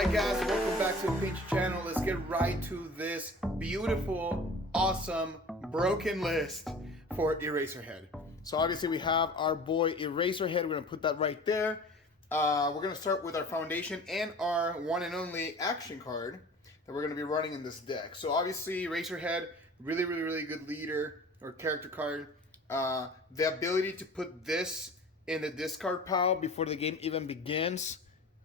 Alright guys, welcome back to the PinchE channel. Let's get right to this beautiful, awesome, broken list for Eraserhead. So obviously we have our boy Eraserhead. We're going to put that right there. We're going to start with our foundation and our one and only action card that we're going to be running in this deck. So obviously Eraserhead, really good leader or character card. The ability to put this in the discard pile before the game even begins,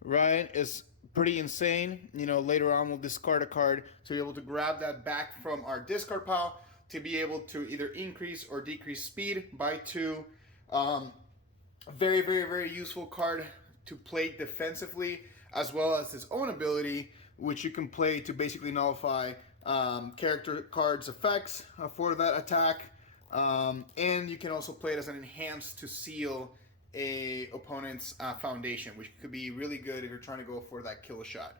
right, is pretty insane. You know, later on we'll discard a card to be able to grab that back from our discard pile to be able to either increase or decrease speed by 2. Very useful card to play defensively, as well as its own ability, which you can play to basically nullify character cards' effects for that attack. And you can also play it as an enhance to seal a opponent's foundation, which could be really good if you're trying to go for that kill shot.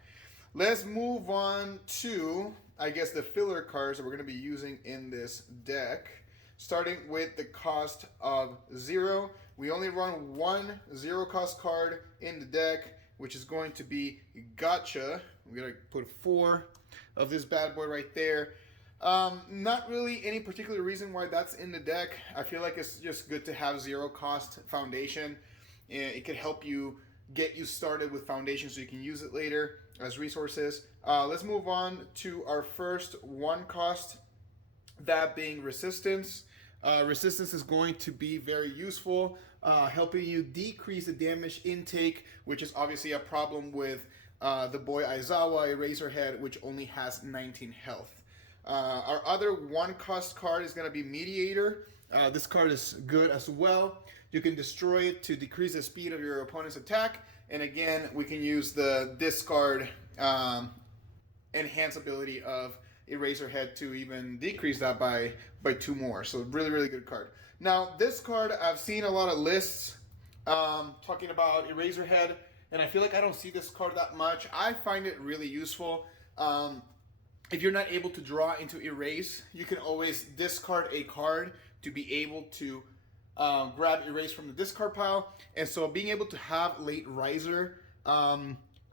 Let's move on to, I guess, the filler cards that we're going to be using in this deck. Starting with the cost of 0. We only run one 0 cost card in the deck, which is going to be Gotcha. We're going to put 4 of this bad boy right there. Not really any particular reason why that's in the deck. I feel like it's just good to have 0 cost foundation. It could help you get you started with foundation so you can use it later as resources. Let's move on to our first 1 cost, that being Resistance. Resistance is going to be very useful, helping you decrease the damage intake, which is obviously a problem with the boy Aizawa, Eraserhead, which only has 19 health. Our other 1 cost card is going to be Mediator. This card is good as well. You can destroy it to decrease the speed of your opponent's attack. And again, we can use the discard enhance ability of Eraserhead to even decrease that by 2 more. So really good card. Now this card, I've seen a lot of lists talking about Eraserhead, and I feel like I don't see this card that much. I find it really useful. If you're not able to draw into Erase, you can always discard a card to be able to grab Erase from the discard pile. And so being able to have Late Riser,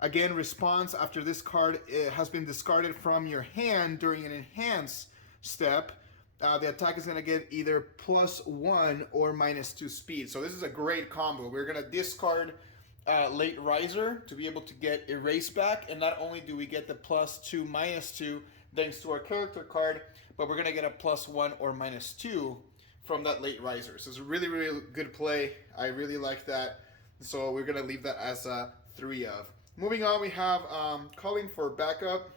again, response after this card has been discarded from your hand during an enhance step, the attack is going to get either +1 or -2 speed. So this is a great combo. We're going to discard Late Riser to be able to get Erase back, and not only do we get the +2 -2 thanks to our character card, but we're gonna get a +1 or -2 from that Late Riser. So it's a really good play. I really like that, so we're gonna leave that as a 3 of. Moving on, we have Calling for Backup.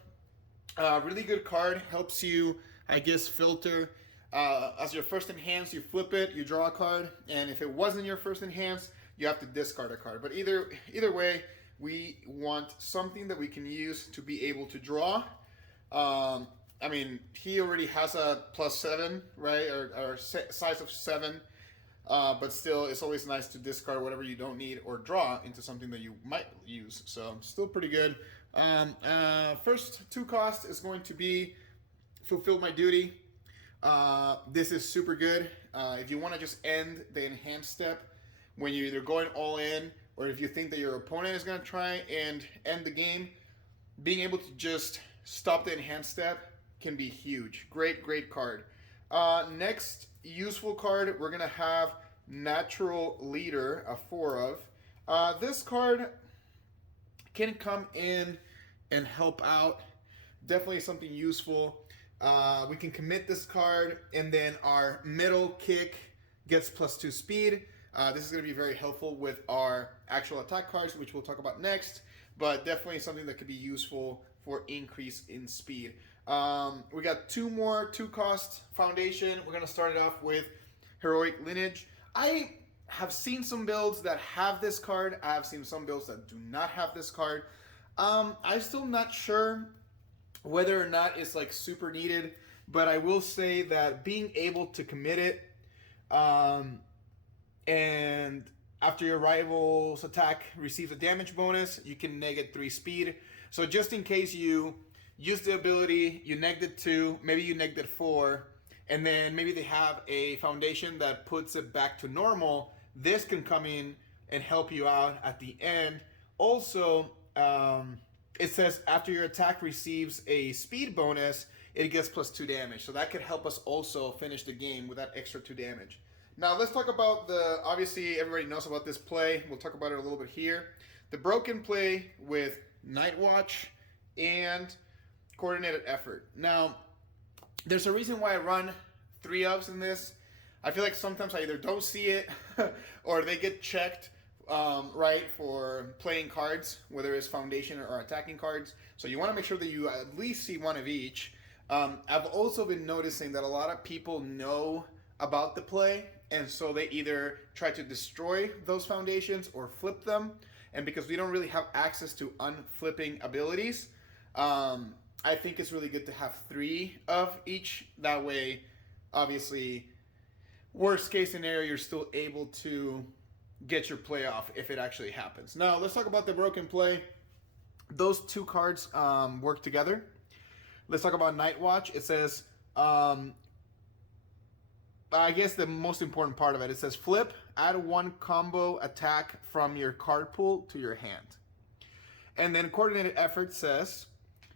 Really good card, helps you, I guess, filter as your first enhance. You flip it, you draw a card, and if it wasn't your first enhance, you have to discard a card. But either way, we want something that we can use to be able to draw. I mean, he already has a +7, right, or size of 7. But still, it's always nice to discard whatever you don't need or draw into something that you might use. So still pretty good. First 2 cost is going to be Fulfill My Duty. This is super good. If you want to just end the enhance step, when you're either going all in, or if you think that your opponent is going to try and end the game, being able to just stop the enhance step can be huge. Great card. Next useful card, we're going to have Natural Leader, a 4 of. This card can come in and help out. Definitely something useful. We can commit this card, and then our middle kick gets +2 speed. This is going to be very helpful with our actual attack cards, which we'll talk about next, but definitely something that could be useful for increase in speed. We got 2 more 2 cost foundation. We're going to start it off with Heroic Lineage. I have seen some builds that have this card. I have seen some builds that do not have this card. I'm still not sure whether or not it's like super needed, but I will say that being able to commit it, and after your rival's attack receives a damage bonus, you can -3 speed. So just in case you use the ability, you negged it 2, maybe you negged it 4, and then maybe they have a foundation that puts it back to normal, this can come in and help you out at the end. Also, it says after your attack receives a speed bonus, it gets +2 damage. So that could help us also finish the game with that extra 2 damage. Now let's talk about obviously everybody knows about this play. We'll talk about it a little bit here. The broken play with Night Watch and coordinated effort. Now, there's a reason why I run 3-ofs in this. I feel like sometimes I either don't see it or they get checked right for playing cards, whether it's foundation or attacking cards. So you want to make sure that you at least see one of each. I've also been noticing that a lot of people know about the play, and so they either try to destroy those foundations or flip them. And because we don't really have access to unflipping abilities, I think it's really good to have 3 of each. That way, obviously, worst case scenario, you're still able to get your play off if it actually happens. Now, let's talk about the broken play. Those 2 cards work together. Let's talk about Night Watch. It says, I guess the most important part of it, it says flip, add 1 combo attack from your card pool to your hand. And then coordinated effort says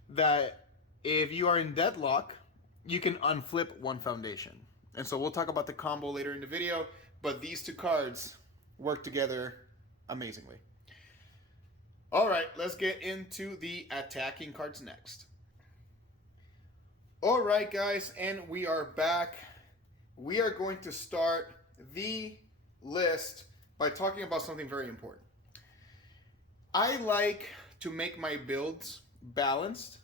that if you are in deadlock, you can unflip 1 foundation. And so we'll talk about the combo later in the video, but these 2 cards work together amazingly. All right, let's get into the attacking cards next. All right, guys, and we are back. We are going to start the list by talking about something very important. I like to make my builds balanced,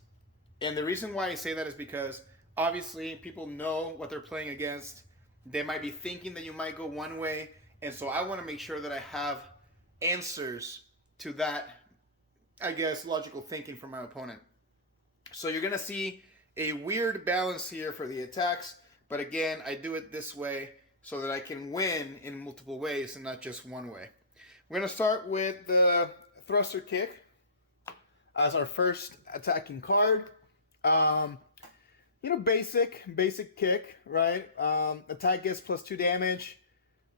and the reason why I say that is because obviously people know what they're playing against. They might be thinking that you might go one way, and so I want to make sure that I have answers to that, I guess, logical thinking from my opponent. So you're going to see a weird balance here for the attacks, but again, I do it this way so that I can win in multiple ways and not just one way. We're going to start with the thruster kick as our first attacking card. Basic kick, right? Attack gets +2 damage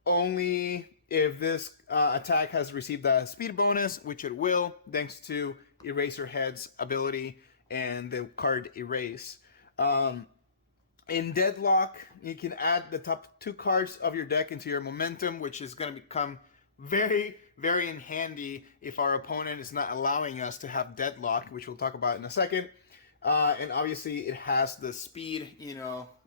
only if this attack has received a speed bonus, which it will, thanks to Eraserhead's ability and the card Erase. In Deadlock, you can add the top 2 cards of your deck into your momentum, which is going to become very, very in handy if our opponent is not allowing us to have Deadlock, which we'll talk about in a second. And obviously, it has the speed,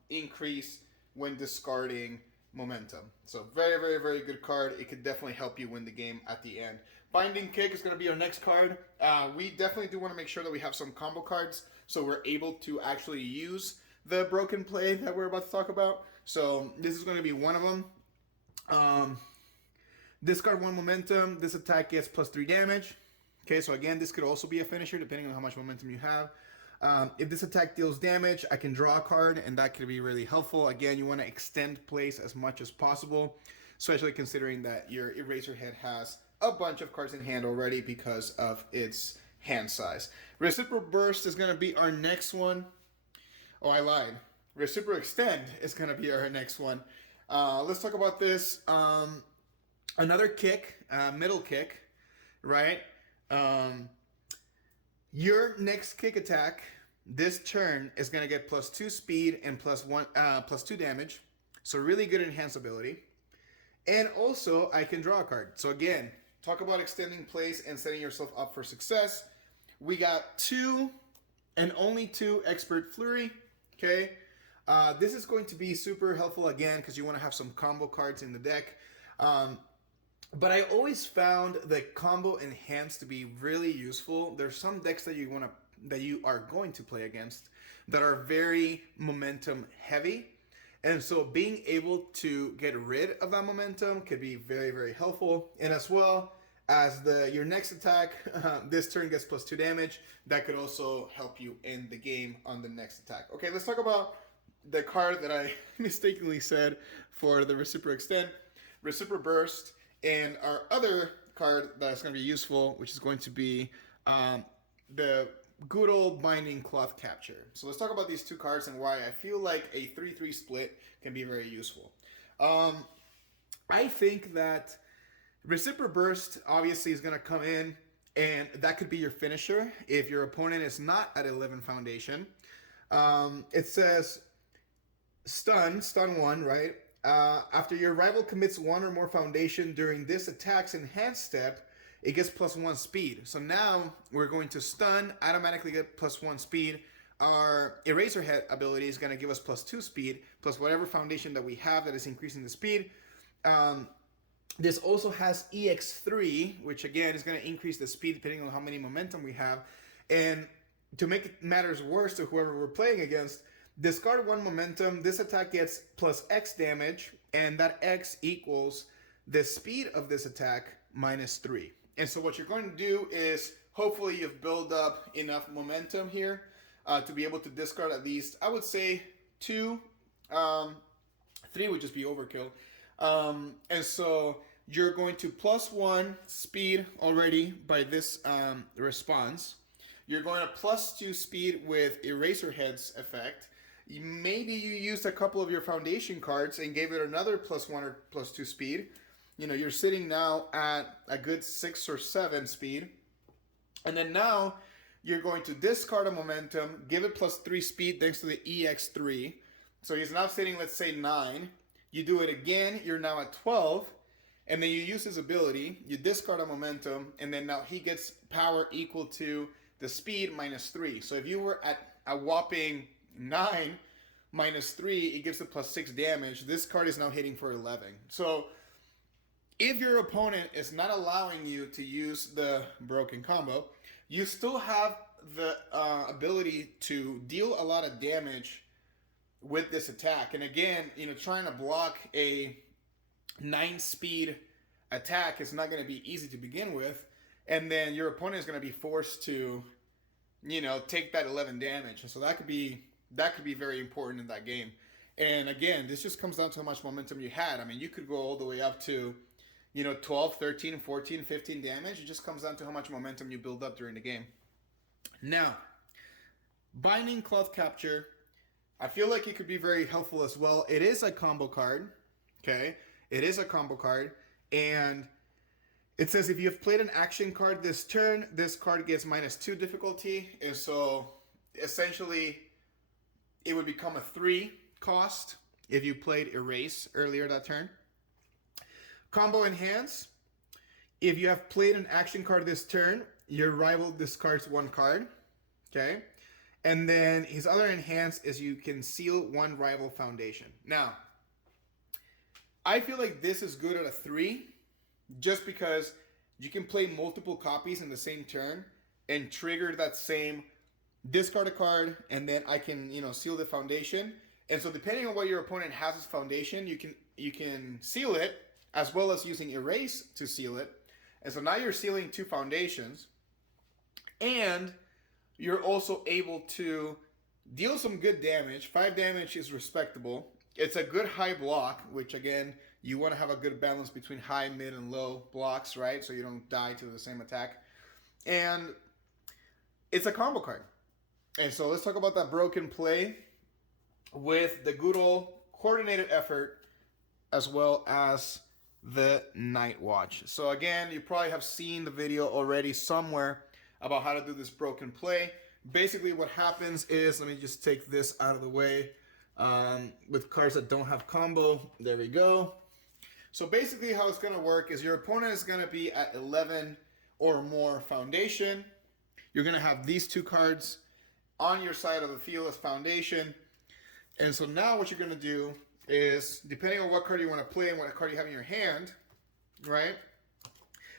increase when discarding momentum. So very, very, very good card. It could definitely help you win the game at the end. Binding Kick is going to be our next card. We definitely do want to make sure that we have some combo cards so we're able to actually use the broken play that we're about to talk about. So this is going to be one of them. Discard 1 momentum. This attack gets +3 damage. Okay, so again, this could also be a finisher depending on how much momentum you have. If this attack deals damage, I can draw a card, and that could be really helpful. Again, you want to extend plays as much as possible, especially considering that your Eraserhead has a bunch of cards in hand already because of its hand size. Reciprocal Burst is going to be our next one. Oh, I lied. Reciprocal Extend is going to be our next one. Let's talk about this. Another kick, middle kick, right? Your next kick attack this turn is going to get +2 speed and +2 damage. So really good enhanced ability. And also I can draw a card. So again, talk about extending plays and setting yourself up for success. We got 2 and only 2 Expert Flurry. Okay. This is going to be super helpful again because you want to have some combo cards in the deck. But I always found the combo enhance to be really useful. There's some decks that you are going to play against that are very momentum heavy. And so being able to get rid of that momentum could be very, very helpful. And as well as your next attack, this turn gets +2 damage. That could also help you in the game on the next attack. Okay, let's talk about the card that I mistakenly said for the Reciprocal Extend, Reciprocal Burst. And our other card that's going to be useful, which is going to be the good old Binding Cloth Capture. So let's talk about these 2 cards and why I feel like a 3-3 split can be very useful. I think that Reciprocal Burst obviously is going to come in and that could be your finisher if your opponent is not at 11 foundation. It says stun 1, right? After your rival commits one or more foundation during this attack's enhanced step, it gets +1 speed. So now we're going to stun, automatically get +1 speed. Our Eraserhead ability is going to give us +2 speed, plus whatever foundation that we have that is increasing the speed. This also has EX3, which again is going to increase the speed depending on how many momentum we have. And to make it matters worse to whoever we're playing against, discard 1 momentum. This attack gets +X damage, and that X equals the speed of this attack -3. And so what you're going to do is, hopefully you've built up enough momentum here to be able to discard at least, I would say 2. 3 would just be overkill. And so you're going to +1 speed already by this response. You're going to +2 speed with Eraserhead's effect. Maybe you used a couple of your foundation cards and gave it another +1 or +2 speed. You know, you're sitting now at a good 6 or 7 speed. And then now you're going to discard a momentum, give it +3 speed thanks to the EX3. So he's now sitting, let's say 9. You do it again, you're now at 12. And then you use his ability, you discard a momentum, and then now he gets power equal to the speed -3. So if you were at a whopping 9 -3, it gives it +6 damage. This card is now hitting for 11. So if your opponent is not allowing you to use the broken combo, you still have the ability to deal a lot of damage with this attack. And again, you know, trying to block a 9 speed attack is not going to be easy to begin with. And then your opponent is going to be forced to, you know, take that 11 damage. And so that could be very important in that game. And again, this just comes down to how much momentum you had. I mean, you could go all the way up to, you know, 12, 13, 14, 15 damage. It just comes down to how much momentum you build up during the game. Now, Binding Cloth Capture, I feel like it could be very helpful as well. It is a combo card, okay? It is a combo card, and it says if you've played an action card this turn, this card gets -2 difficulty, and so essentially it would become a 3 cost if you played Erase earlier that turn. Combo Enhance, if you have played an action card this turn, your rival discards 1 card, okay? And then his other enhance is you can seal 1 rival foundation. Now, I feel like this is good at a 3, just because you can play multiple copies in the same turn and trigger that same discard a card, and then I can, you know, seal the foundation. And so depending on what your opponent has as foundation, you can seal it, as well as using Erase to seal it. And so now you're sealing 2 foundations, and you're also able to deal some good damage. 5 damage is respectable. It's a good high block, which again, you want to have a good balance between high, mid, and low blocks, right? So you don't die to the same attack. And it's a combo card. And so let's talk about that broken play with the good old coordinated effort, as well as the Night Watch. So again, you probably have seen the video already somewhere about how to do this broken play. Basically what happens is, let me just take this out of the way, with cards that don't have combo. There we go. So basically how it's going to work is your opponent is going to be at 11 or more foundation. You're going to have these 2 cards on your side of the field as foundation. And so now what you're going to do is, depending on what card you want to play and what card you have in your hand, right?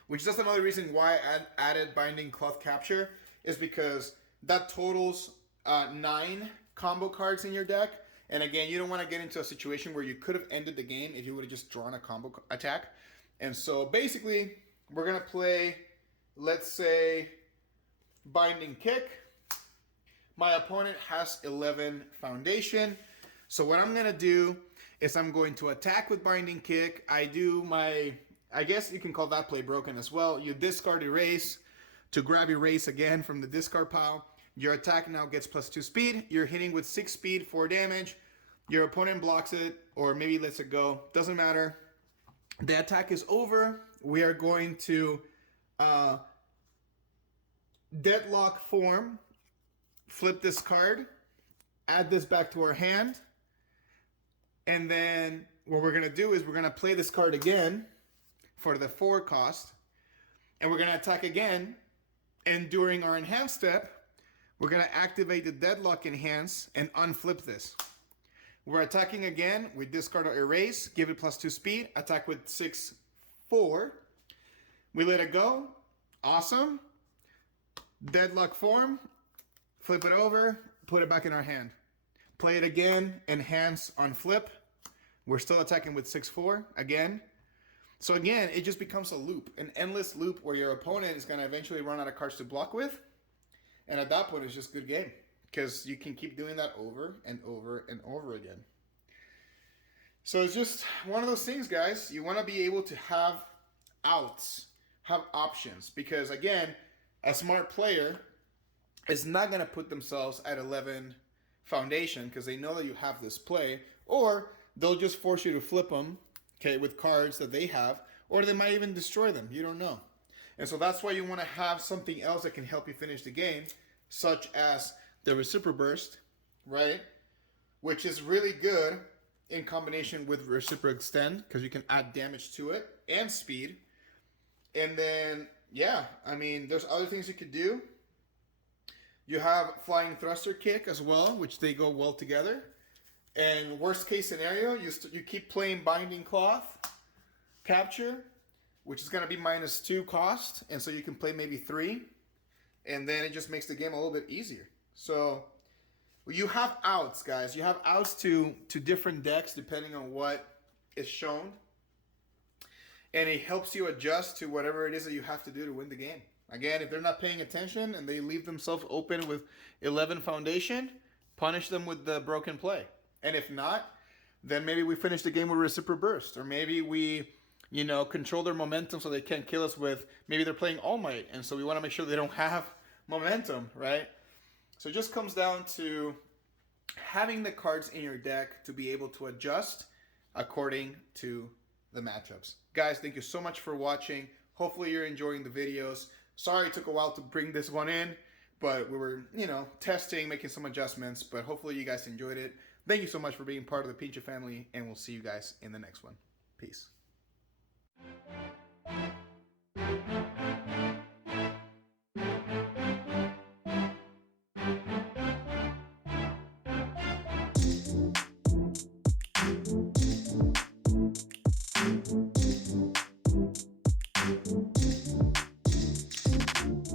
Which is just another reason why I added Binding Cloth Capture, is because that totals 9 combo cards in your deck. And again, you don't want to get into a situation where you could have ended the game if you would have just drawn a combo attack. And so basically, we're going to play, let's say, Binding Kick. My opponent has 11 foundation. So what I'm going to do is I'm going to attack with Binding Kick. I do my, I guess you can call that play broken as well. You discard Erase to grab Erase again from the discard pile. Your attack now gets +2 speed. You're hitting with 6 speed, 4 damage. Your opponent blocks it, or maybe lets it go. Doesn't matter. The attack is over. We are going to deadlock form, flip this card, add this back to our hand, and then what we're going to do is we're going to play this card again for the 4 cost, and we're going to attack again, and during our enhance step, we're going to activate the deadlock enhance and unflip this. We're attacking again, we discard our erase, give it +2 speed, attack with 6/4. We let it go, awesome. Deadlock form, flip it over, put it back in our hand. Play it again, enhance, unflip. We're still attacking with 6/4 again. So again, it just becomes a loop, an endless loop where your opponent is going to eventually run out of cards to block with. And at that point, it's just good game because you can keep doing that over and over and over again. So it's just one of those things, guys. You want to be able to have outs, have options, because again, a smart player is not going to put themselves at 11 foundation because they know that you have this play, or they'll just force you to flip them, okay, with cards that they have, or they might even destroy them. You don't know. And so that's why you want to have something else that can help you finish the game, such as the Reciprocal Burst, right? Which is really good in combination with Reciprocal Extend because you can add damage to it and speed. And then, yeah, I mean, there's other things you could do. You have Flying Thruster Kick as well, which they go well together. And worst case scenario, you keep playing Binding Cloth, Capture, which is going to be -2 cost, and so you can play maybe 3, and then it just makes the game a little bit easier. So you have outs, guys. You have outs to different decks depending on what is shown, and it helps you adjust to whatever it is that you have to do to win the game. Again, if they're not paying attention and they leave themselves open with 11 foundation, punish them with the broken play. And if not, then maybe we finish the game with Reciprocal Burst, or maybe we, you know, control their momentum so they can't kill us with, maybe they're playing All Might, and so we want to make sure they don't have momentum, right? So it just comes down to having the cards in your deck to be able to adjust according to the matchups. Guys, thank you so much for watching. Hopefully you're enjoying the videos. Sorry it took a while to bring this one in, but we were, you know, testing, making some adjustments, but hopefully you guys enjoyed it. Thank you so much for being part of the PinchE family, and we'll see you guys in the next one. Peace.